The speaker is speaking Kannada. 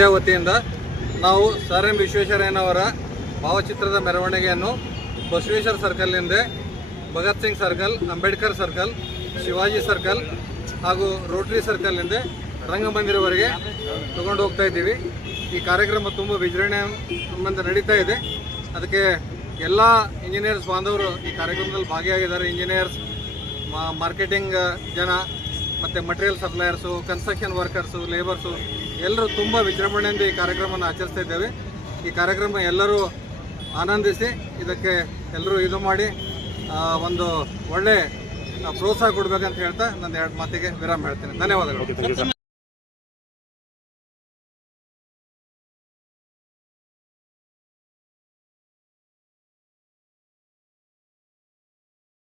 ಮಂಡ್ಯ ವತಿಯಿಂದ ನಾವು ಸರ್ ಎಂ ವಿಶ್ವೇಶ್ವರಯ್ಯನವರ ಭಾವಚಿತ್ರದ ಮೆರವಣಿಗೆಯನ್ನು ಬಸವೇಶ್ವರ ಸರ್ಕಲ್ನಿಂದ Bhagat Singh circle, Ambedkar circle, Shivaji circle ಹಾಗೂ ರೋಟರಿ ಸರ್ಕಲ್ನಿಂದ ರಂಗಮಂದಿರವರೆಗೆ ತಗೊಂಡು ಹೋಗ್ತಾ ಇದ್ದೀವಿ. ಈ ಕಾರ್ಯಕ್ರಮ ತುಂಬ ವಿಜೃಂಭಣೆಯಿಂದ ನಡೀತಾ ಇದೆ. ಅದಕ್ಕೆ ಎಲ್ಲ ಇಂಜಿನಿಯರ್ಸ್ ಬಾಂಧವರು ಈ ಕಾರ್ಯಕ್ರಮದಲ್ಲಿ ಭಾಗಿಯಾಗಿದ್ದಾರೆ. ಇಂಜಿನಿಯರ್ಸ್, ಮಾರ್ಕೆಟಿಂಗ್ ಜನ ಮತ್ತು ಮಟೀರಿಯಲ್ ಸಪ್ಲೈಯರ್ಸು, ಕನ್ಸ್ಟ್ರಕ್ಷನ್ ವರ್ಕರ್ಸು, ಲೇಬರ್ಸು ಎಲ್ಲರೂ ತುಂಬ ವಿಜೃಂಭಣೆಯಿಂದ ಈ ಕಾರ್ಯಕ್ರಮವನ್ನು ಆಚರಿಸ್ತಾ ಇದ್ದೇವೆ. ಈ ಕಾರ್ಯಕ್ರಮ ಎಲ್ಲರೂ ಆನಂದಿಸಿ ಇದಕ್ಕೆ ಎಲ್ಲರೂ ಇದು ಮಾಡಿ ಒಂದು ಒಳ್ಳೆ ಪ್ರೋತ್ಸಾಹ ಕೊಡಬೇಕಂತ ಹೇಳ್ತಾ ನನ್ನ 2 ಮಾತಿಗೆ ವಿರಾಮ ಹೇಳ್ತೇನೆ. ಧನ್ಯವಾದಗಳು.